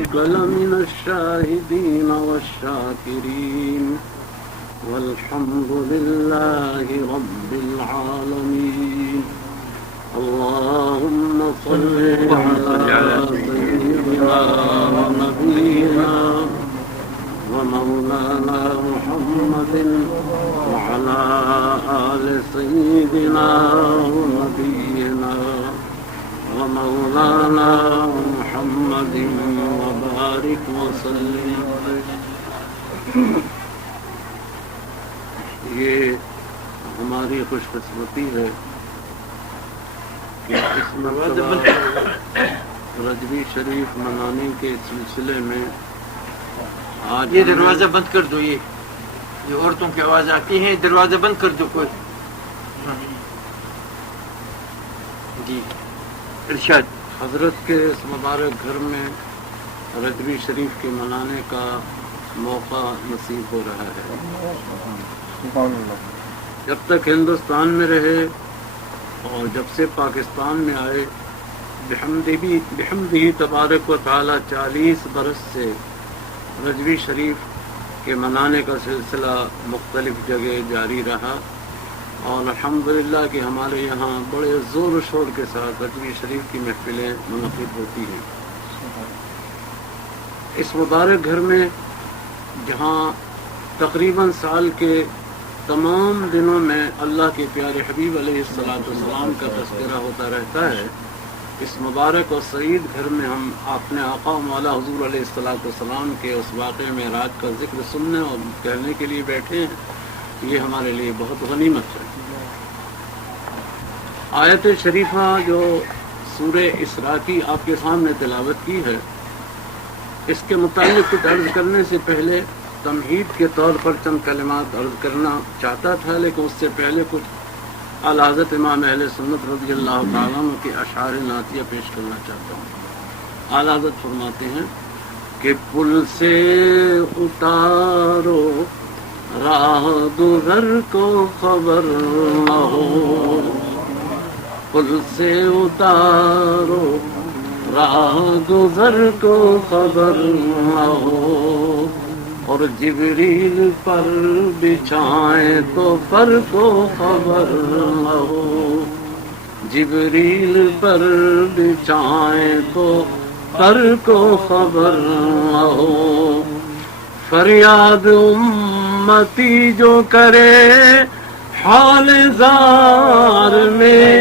لمن الشاهدين والشاكرين والحمد لله رب العالمين. اللهم صل على سيدنا ونبينا ومولانا محمد وعلى آل سيدنا ونبينا ومولانا محمد وبارك وسلم. یہ ہماری خوش قسمتی ہے کہ اس مرتبہ رجبی شریف منانے کے سلسلے میں آج یہ دروازہ بند کر دو. یہ عورتوں کی آواز آتی ہے، دروازہ بند کر دو. کوئی جی ارشاد. حضرت کے اس مبارک گھر میں رجبی شریف کے منانے کا موقع نصیب ہو رہا ہے. جب تک ہندوستان میں رہے اور جب سے پاکستان میں آئے، بحمدہ تبارک و تعالی 40 برس سے رجبی شریف کے منانے کا سلسلہ مختلف جگہ جاری رہا، اور الحمدللہ کہ ہمارے یہاں بڑے زور و شور کے ساتھ رجبی شریف کی محفلیں منعقد ہوتی ہیں. اس مبارک گھر میں جہاں تقریباً سال کے تمام دنوں میں اللہ کے پیارے حبیب علیہ السلام کا تذکرہ ہوتا رہتا ہے، اس مبارک اور سعید گھر میں ہم اپنے آقا و مولا حضور علیہ السلام کے اس واقعے معراج کا ذکر سننے اور کہنے کے لیے بیٹھے ہیں. یہ ہمارے لیے بہت غنیمت ہے. آیت شریفہ جو سورہ اسراء کی آپ کے سامنے تلاوت کی ہے، اس کے متعلق کچھ عرض کرنے سے پہلے تمہید کے طور پر چند کلمات عرض کرنا چاہتا تھا، لیکن اس سے پہلے کچھ اعلی حضرت امام اہل سنت رضی اللہ تعالیٰ عنہ کے اشعار نعتیہ پیش کرنا چاہتا ہوں. اعلی حضرت فرماتے ہیں کہ پل سے اتارو راہ گزر کو خبر نہ ہو، پل سے اتارو راہ گزر کو خبر نہ ہو، اور جبریل پر بچھائیں تو پر کو خبر نہ ہو، جبریل پر بچھائیں تو پر کو خبر نہ ہو. فریاد امتی جو کرے حال زار میں،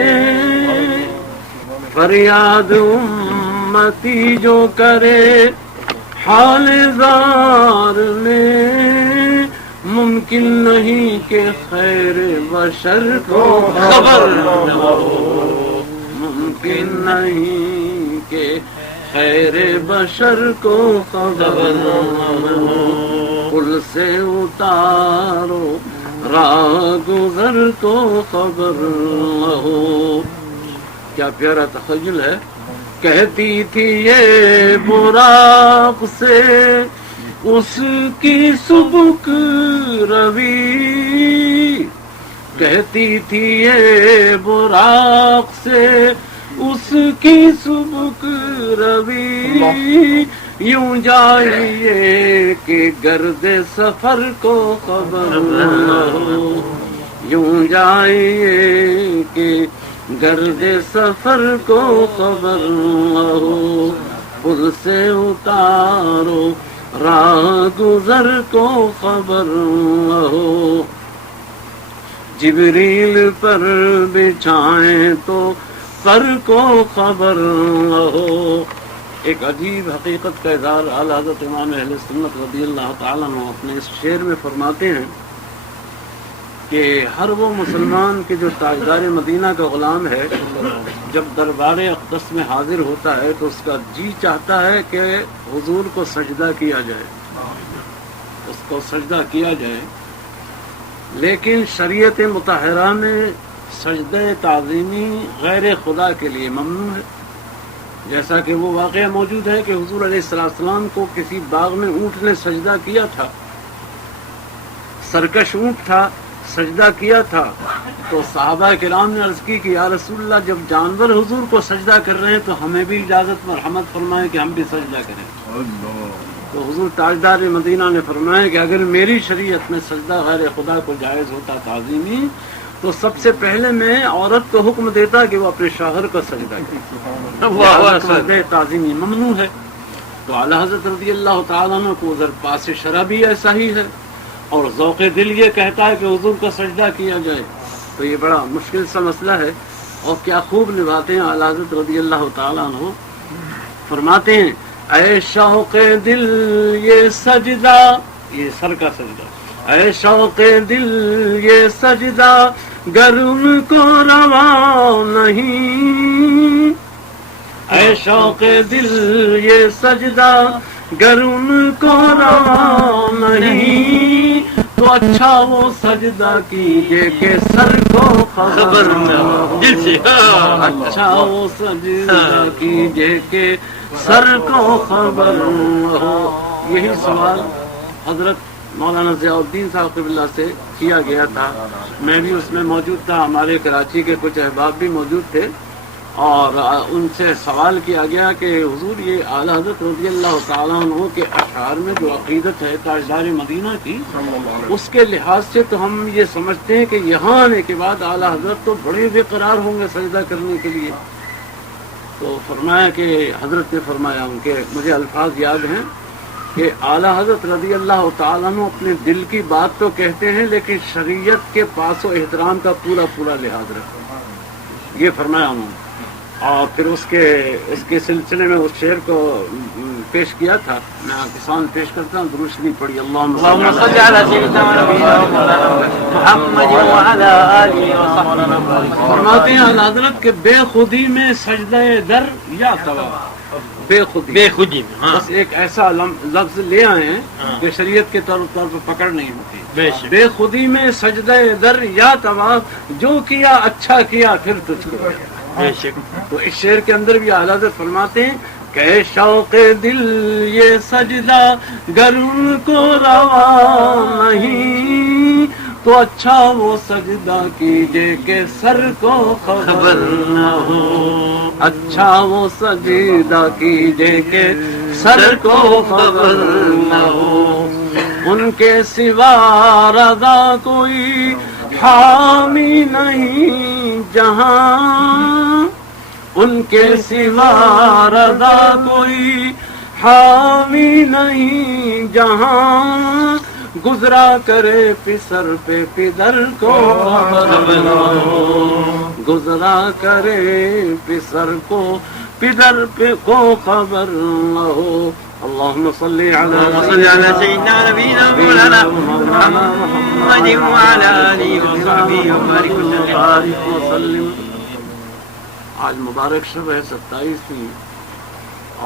فریاد امتی جو کرے حال زار میں، ممکن نہیں کہ خیر بشر کو خبر نہ ہو، ممکن نہیں کہ خیر بشر کو خبر نہ ہو. پل سے اتارو راہ گزر کو خبر نہ ہو. کیا پیارا تخیل ہے. کہتی تھی یہ براق سے اس کی سبک روی، کہتی تھی یہ براق سے اس کی سبک روی، یوں جائیے کہ گرد سفر کو خبر نہ ہو، یوں جائیے کہ گرد سفر کو خبر نہ ہو. پل سے اتارو راہ گزر کو خبر نہ ہو، جبریل پر بچھائیں تو پر کو خبر نہ ہو. ایک عجیب حقیقت کا اظہار اعلی حضرت امام اہل سنت رضی اللہ تعالیٰ عنہ اپنے اس شعر میں فرماتے ہیں کہ ہر وہ مسلمان کے جو تاجدار مدینہ کا غلام ہے، جب دربار اقدس میں حاضر ہوتا ہے تو اس کا جی چاہتا ہے کہ حضور کو سجدہ کیا جائے، اس کو سجدہ کیا جائے. لیکن شریعت مطہرہ میں سجدہ تعظیمی غیر خدا کے لیے ممنوع ہے. جیسا کہ وہ واقعہ موجود ہے کہ حضور علیہ السلام کو کسی باغ میں اونٹ نے سجدہ کیا تھا، سرکش اونٹ تھا، سجدہ کیا تھا تو صحابہ کرام نے عرض کی کہ یا رسول اللہ جب جانور حضور کو سجدہ کر رہے ہیں تو ہمیں بھی اجازت مرحمت فرمائیں کہ ہم بھی سجدہ کریں۔ تو حضور تاجدار مدینہ نے فرمایا کہ اگر میری شریعت میں سجدہ غیر خدا کو جائز ہوتا تعظیمی تو سب سے پہلے میں عورت کو حکم دیتا کہ وہ اپنے شوہر کا سجدہ کرے، سجدہ تعظیمی ممنوع ہے۔ تو اعلی حضرت رضی اللہ تعالیٰ عنہ کو ادھر پاس شرع بھی ایسا ہی ہے اور ذوق دل یہ کہتا ہے کہ حضور کا سجدہ کیا جائے، تو یہ بڑا مشکل سا مسئلہ ہے۔ اور کیا خوب نبھاتے ہیں اعلی حضرت رضی اللہ تعالیٰ عنہ، فرماتے ہیں اے شوق دل یہ سجدہ، یہ سر کا سجدہ، اے شوق دل یہ سجدہ گر ان کو روا نہیں، اے شوق دل یہ سجدہ گر ان کو روا نہیں، تو اچھا وہ سجدہ کیجئے کہ سر کو خبر نہ ہو، اچھا وہ سجدہ کیجئے کہ سر کو خبر نہ ہو۔ یہی سوال حضرت مولانا ضیاء الدین صاحب قبلہ سے کیا گیا تھا، میں بھی اس میں موجود تھا، ہمارے کراچی کے کچھ احباب بھی موجود تھے، اور ان سے سوال کیا گیا کہ حضور یہ اعلیٰ حضرت رضی اللہ تعالیٰ عنہ کے اشعار میں جو عقیدت ہے تاجدار مدینہ کی، اس کے لحاظ سے تو ہم یہ سمجھتے ہیں کہ یہاں آنے کے بعد اعلیٰ حضرت تو بڑے بے قرار ہوں گے سجدہ کرنے کے لیے۔ تو فرمایا کہ حضرت نے فرمایا، ان کے مجھے الفاظ یاد ہیں کہ اعلیٰ حضرت رضی اللہ تعالیٰ عنہ اپنے دل کی بات تو کہتے ہیں لیکن شریعت کے پاس و احترام کا پورا پورا لحاظ رکھتے، یہ فرمایا انہوں نے۔ اور پھر اس کے سلسلے میں اس شعر کو پیش کیا تھا، میں کسان پیش کرتا ہوں، درود شریف پڑھی، اللہم صلی علی سیدنا محمد وعلی آلہ وصحبہ۔ فرماتے ہیں حضرت کہ بے خودی میں سجدہ در یا طواف، بے خودی میں بس ایک ایسا لفظ لے آئے ہیں کہ شریعت کے طور پر پکڑ نہیں ہوتی، بے خودی میں سجدہ در یا طواف، جو کیا اچھا کیا پھر تجھ کو۔ تو اس شعر کے اندر بھی اعلیٰ حضرت فرماتے ہیں کہ شوق دل یہ سجدہ گر ان کو روا نہیں، تو اچھا وہ سجدہ کیجئے کہ سر کو خبر نہ ہو، اچھا وہ سجدہ کیجئے کہ سر کو خبر نہ ہو، ان کے سوا رضا کوئی حامی نہیں جہاں، ان کے سوا رضا کوئی حامی نہیں جہاں، گزرا کرے پسر پہ پدر کو خبر نہ ہو، گزرا کرے پسر کو پدر پہ کو خبر نہ ہو۔ اللهم صل على سيدنا نبينا مولانا محمد وعلى آله وصحبه وبارك وسلم۔ آج مبارک شب ہے 27ویں،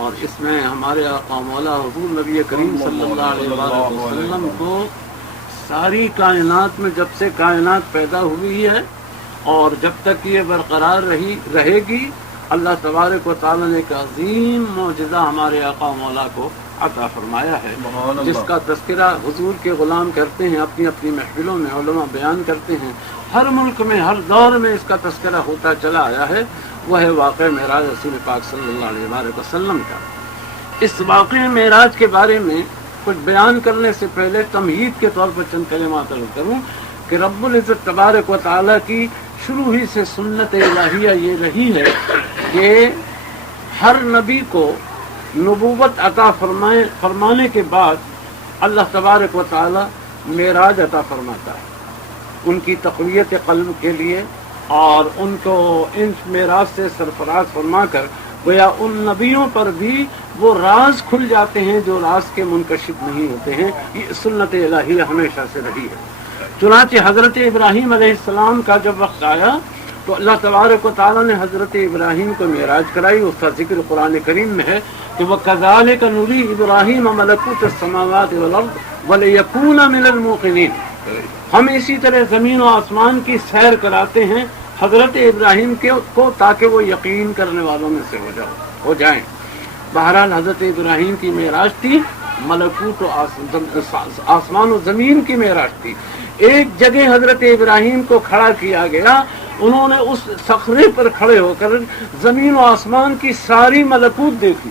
اور اس میں ہمارے آقا مولا حضور نبی کریم صلی اللہ علیہ وسلم کو ساری کائنات میں جب سے کائنات پیدا ہوئی ہے اور جب تک یہ برقرار رہے گی، اللہ تبارک و تعالیٰ نے ایک عظیم معجزہ ہمارے آقا مولا کو عطا فرمایا ہے، جس کا تذکرہ حضور کے غلام کرتے ہیں، اپنی اپنی محفلوں میں علماء بیان کرتے ہیں، ہر ملک میں ہر دور میں اس کا تذکرہ ہوتا چلا آیا ہے، وہ ہے واقعہ معراج رسول پاک صلی اللہ علیہ وآلہ وسلم کا۔ اس واقعہ معراج کے بارے میں کچھ بیان کرنے سے پہلے تمہید کے طور پر چند کلمات عرض کروں کہ رب العزت تبارک و تعالیٰ کی شروع ہی سے سنت الہیہ یہ رہی ہے کہ ہر نبی کو نبوت عطا فرمانے کے بعد اللہ تبارک و تعالیٰ معراج عطا فرماتا ہے ان کی تقویت قلب کے لیے، اور ان کو ان معراج سے سرفراز فرما کر گویا ان نبیوں پر بھی وہ راز کھل جاتے ہیں جو راز کے منکشف نہیں ہوتے ہیں۔ یہ سنت الہیہ ہمیشہ سے رہی ہے۔ چنانچہ حضرت ابراہیم علیہ السلام کا جب وقت آیا تو اللہ تبارک و تعالیٰ نے حضرت ابراہیم کو معراج کرائی، اس کا ذکر قرآن کریم میں ہے کہ وَكَذَلِكَ نُرِي إِبْرَاهِيمَ مَلَكُوتَ السَّمَاوَاتِ وَالْأَرْضِ وَلِيَكُونَ مِنَ الْمُوقِنِينَ۔ ہم اسی طرح زمین و آسمان کی سیر کراتے ہیں حضرت ابراہیم کو تاکہ وہ یقین کرنے والوں میں سے ہو جائیں۔ بہرحال حضرت ابراہیم کی معراج تھی، ملکوت و آسمان و زمین کی معراج تھی، ایک جگہ حضرت ابراہیم کو کھڑا کیا گیا، انہوں نے اس صخرے پر کھڑے ہو کر زمین و آسمان کی ساری ملکوت دیکھی۔